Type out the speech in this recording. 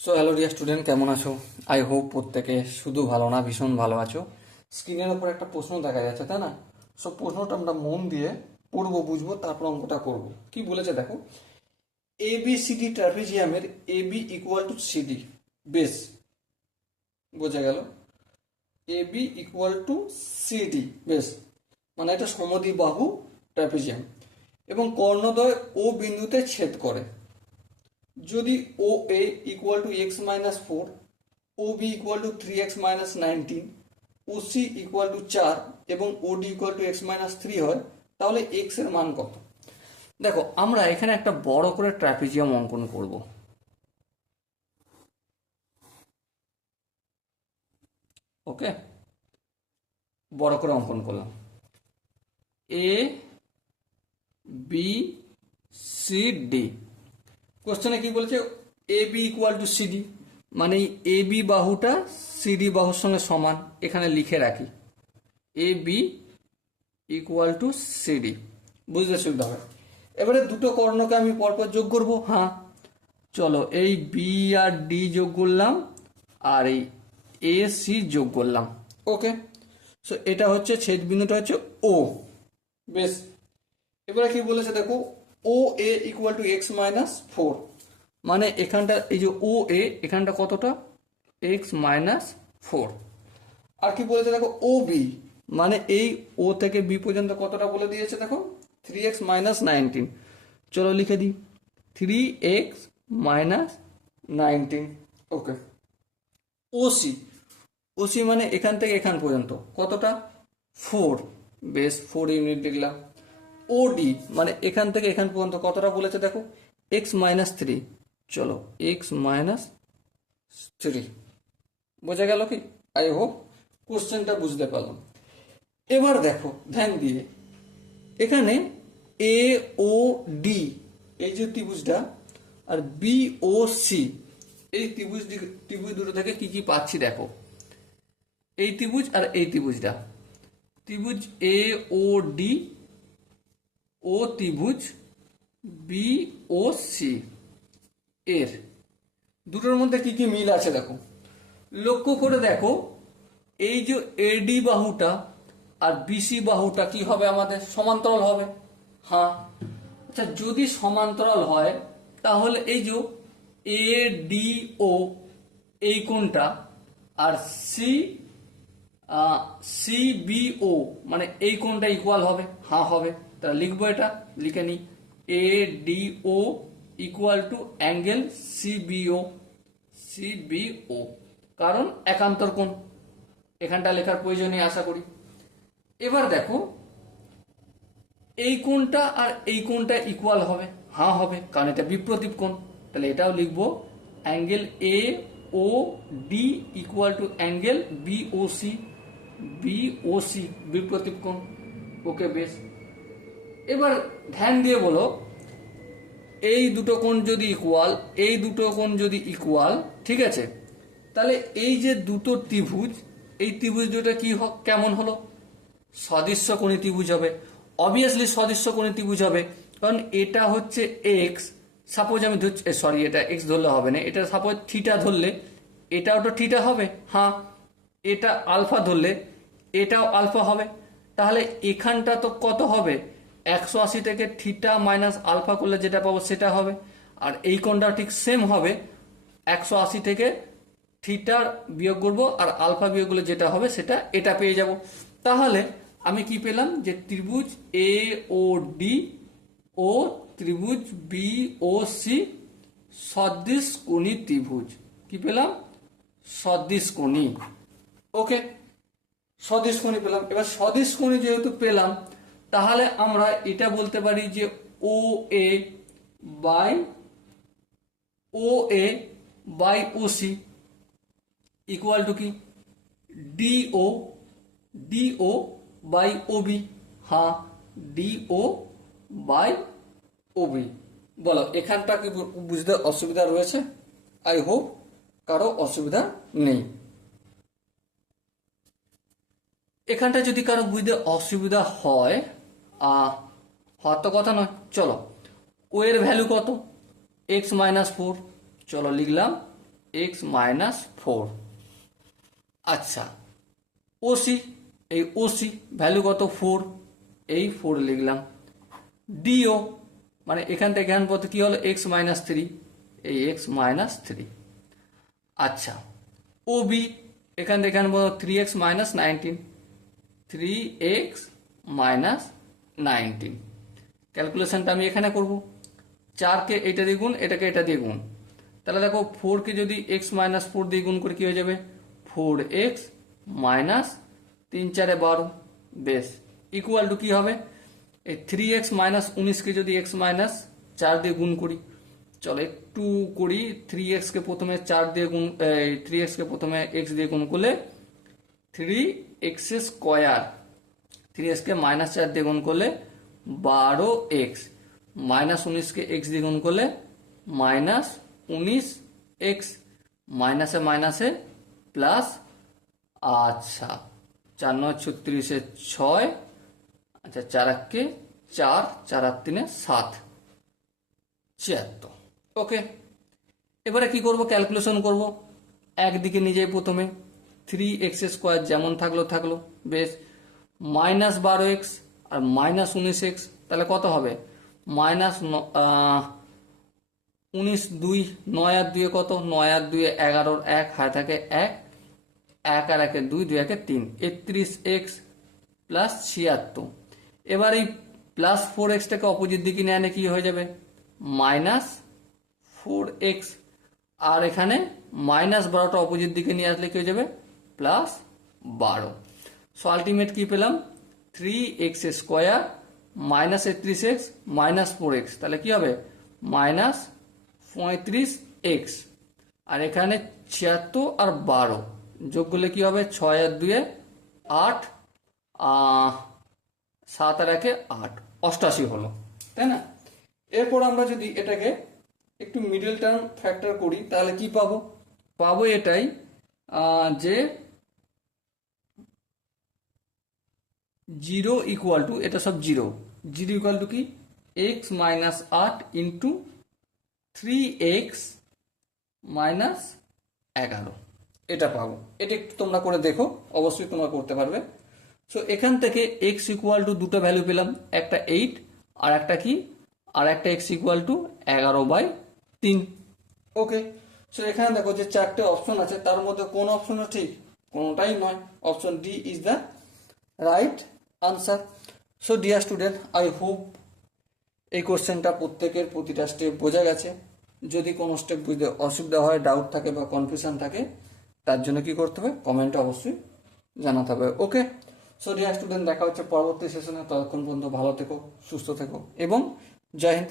So hello dear student, কেমন আছো? I hope প্রত্যেকে শুধু ভালো না, ভীষণ ভালো আছো। স্ক্রিনের ওপর একটা প্রশ্ন দেখা যাচ্ছে, তাই না? সো প্রশ্নটা আমরা মন দিয়ে পড়বো, বুঝবো, তারপর অঙ্কটা করব। কি বলেছে দেখো, এ বি সিডি ট্রাপিজিয়ামের A B equal to CD base, বোঝা গেল? A B equal to CD base মানে এটা সমদ্বিবাহু ট্রাপিজিয়াম এবং কর্ণদ্বয় ও বিন্দুতে ছেদ করে। যদি O A equal to X minus four, O B equal to three X minus nineteen, O C equal to চার এবং O D equal to X minus three হয়, তাহলে এক্স এর মান কত? দেখো, আমরা এখানে একটা বড় করে ট্রাপিজিয়াম অঙ্কন করব। ওকে, বড় করে অঙ্কন করলাম। A B C D. কোশ্চেনে কি বলেছে? এ বি ইকুয়াল টু সিডি, মানে এ বি বাহুটা সিডি বাহুর সঙ্গে সমান। এখানে লিখে রাখি এ বি ইকুয়াল টু সিডি, বুঝতে সুবিধা হবে। এবারে দুটো কর্ণকে আমি পরপর যোগ করব। হ্যাঁ, চলো, এই বি আর ডি যোগ করলাম আর এই এ সি যোগ করলাম। ওকে, সো এটা হচ্ছে ছেদ বিন্দুটা হচ্ছে ও। বেশ, এবারে কি বলেছে দেখো, O A equal to X minus four, মানে এখানটা এই যে ও এ, এখানটা কতটা? X minus four. আর কি বলেছে দেখো, ও বি মানে এই ও থেকে বি পর্যন্ত কতটা বলে দিয়েছে দেখো, থ্রি এক্স মাইনাস নাইনটিন। চলো লিখে দিই, থ্রি এক্স মাইনাস নাইনটিন। ওকে, ওসি, ওসি মানে এখান থেকে এখান পর্যন্ত কতটা? ফোর। বেশ, ফোর ইউনিট লিখলাম। ওডি মানে এখান থেকে এখান পর্যন্ত কতটা বলেছে দেখো, এক্স মাইনাস থ্রি। চলো, এক্স মাইনাস থ্রি। বোঝা গেল কি? আই হোপ কোশ্চেনটা বুঝতে পারলাম। এবার দেখো ধ্যান দিয়ে, এখানে এ ও ডি এই যে ত্রিভুজটা, আর বি ও সি এই ত্রিভুজ দুটো থেকে কি কি পাচ্ছি দেখো। এই ত্রিভুজ আর এই ত্রিভুজটা, ত্রিভুজ এ ও ডি ও ত্রিভুজ বি ও সি এর দুটোর মধ্যে কি কি মিল আছে দেখো। লক্ষ্য করে দেখো, এই যে এডি বাহুটা আর বিসি বাহুটা কি হবে? আমাদের সমান্তরাল হবে। হ্যাঁ, আচ্ছা, যদি সমান্তরাল হয় তাহলে এই যে এ ডি ও এই কোণটা আর সি সিবিও মানে এই কোণটা ইকুয়াল হবে। হ্যাঁ হবে, তাহলে লিখবো, এটা লিখে নিই, A D O equal to angle CBO. CBO কারণ একান্তর কোণ, এখানটা লেখার প্রয়োজনীয় আশা করি। এবার দেখো, এই কোণটা আর এই কোণটা ইকুয়াল হবে। হ্যাঁ হবে, কারণ এটা বিপ্রতীপ কোণ। তাহলে এটাও লিখবো, angle A O D equal to angle BOC. BOC বিপ্রতীপ কোণ। ওকে, বেশ। এবার ধ্যান দিয়ে বলো, এই দুটো কোণ যদি ইকুয়াল, এই দুটো কোণ যদি ইকুয়াল, ঠিক আছে, তাহলে এই যে দুটো ত্রিভুজ, এই ত্রিভুজ দুটো কি কেমন হলো? সদৃশ্যকোণী ত্রিভুজ হবে। অবভিয়াসলি সদৃশ্যকোণী ত্রিভুজ হবে, কারণ এটা হচ্ছে এক্স। সাপোজ আমি ধরছি, সরি, এটা এক্স ধরলে হবে না, এটা সাপোজ থিটা ধরলে এটাও তো থিটা হবে। হ্যাঁ, এটা আলফা ধরলে এটাও আলফা হবে। তাহলে এখানটা তো কত হবে? 180 থেকে থিটা মাইনাস আলফা করলে যেটা পাবো সেটা হবে। আর এই কোণটা ঠিক সেম হবে, 180 থেকে থিটার বিয়োগ করবো আর আলফা বিয়োগ করলে যেটা হবে সেটা এটা পেয়ে যাব। তাহলে আমি কি পেলাম? যে ত্রিভুজ এ ও ডি ও ত্রিভুজ বি ও সি সদৃশকোণী ত্রিভুজ। কি পেলাম? সদৃশকোণী। ওকে, সদৃশকোণী পেলাম। এবার সদৃশকোণী যেহেতু পেলাম, তাহলে আমরা এটা বলতে পারি যে O A by O A by O C equal to কি? DO DO by OB. হ্যাঁ, ডিও বাই ওবি। বলো, এখানটা কি বুঝতে অসুবিধা রয়েছে? আই হোপ কারো অসুবিধা নেই। এখানটা যদি কারো বুঝতে অসুবিধা হয়, হওয়ার তো কথা নয়। চলো, ও এর ভ্যালু কত? X minus four. চলো লিখলাম, এক্স মাইনাস 4। আচ্ছা, ওসি, এই ওসি ভ্যালু কত 4, এই 4 লিখলাম। ডিও মানে এখান থেকে এখান পর্যন্ত কি হলো এক্স মাইনাস 3, এই এক্স মাইনাস 3। আচ্ছা, ওবি এখান থেকে এখান পর্যন্ত 3x মাইনাস 19, 3x মাইনাস 19। ক্যালকুলেশনটা আমি এখানে করব, 4কে এটা দিয়ে গুণ, এটাকে এটা দিয়ে গুণ। তাহলে দেখো 4কে যদি x মাইনাস 4 দিয়ে গুণ করে কি হয়ে যাবে 4x মাইনাস 3 4 12, বেশ ইকুয়াল টু কি হবে এই 3x মাইনাস 19কে যদি x মাইনাস 4 দিয়ে গুণ করি, চলো একটু করি। 3x কে প্রথমে 4 দিয়ে গুণ, 3x কে প্রথমে x দিয়ে গুণ করলে 3x স্কোয়ার, 3x কে মাইনাস 4 দিয়ে গুণ করলে 12x, মাইনাস 19কে x দিয়ে গুণ করলে মাইনাস 19x, মাইনাসে মাইনাসে প্লাস। আচ্ছা, 4 9 36 6, আচ্ছা 4 কে 4, 4 আর 3 7, 76। ওকে, এবারে কি করব ক্যালকুলেশন করব। একদিকে নিয়ে যাই প্রথমে, 3x স্কোয়ার যেমন থাকলো থাকলো, বেশ মাইনাস 12x আর মাইনাস 19x, তাহলে কত হবে মাইনাস 19 2, 9 আর 2 কত, 9 আর 2 11, 1 হাতে থাকে 1, 1 আর 1 2, 2 1 3, 31x প্লাস 76। এবার এই প্লাস 4xটাকে অপোজিট দিকে নিয়ে আনে কি হয়ে যাবে মাইনাস 4x, আর এখানে মাইনাস 12টা অপোজিট দিকে নিয়ে আসলে কি হয়ে যাবে প্লাস 12। সো আলটিমেট কি পেলাম 3x square minus 31x minus 4x, তাহলে কি হবে মাইনাস 35x, আর এখানে 76 আর 12 যোগ করলে কি হবে 6 আর 2 8, 7 আর 1 8, 88 হলো, তাই না। এরপর আমরা যদি এটাকে একটু মিডল টার্ম ফ্যাক্টর করি তাহলে কি পাবো, পাবো এটাই যে 0 ইকুয়াল টু, এটা সব 0 ইকুয়াল টু কি x minus 8 into 3x minus 11, এটা পাবো। এটা একটু তোমরা করে দেখো, অবশ্যই তোমরা করতে পারবে। সো এখান থেকে x ইকুয়াল টু দুটো ভ্যালু পেলাম, একটা 8 আর একটা কি, আর একটা x equal to 11/3। Okay, so এখানে দেখো যে 4টে অপশন আছে, তার মধ্যে কোন অপশন ঠিক, কোনোটাই নয়, option D is the right answer. So dear student, I hope এই কোশ্চেনটা প্রত্যেকের প্রতিটা স্টেপ বোঝা গেছে। যদি কোনো স্টেপ বুঝতে অসুবিধা হয়, ডাউট থাকে বা কনফিউশন থাকে, তার জন্য কি করতে হবে কমেন্টে অবশ্যই জানাতে হবে। ওকে, সো ডিয়ার স্টুডেন্ট, দেখা হচ্ছে পরবর্তী সেশনে। ততক্ষণ পর্যন্ত ভালো থেকো, সুস্থ থেকো এবং জয় হিন্দ।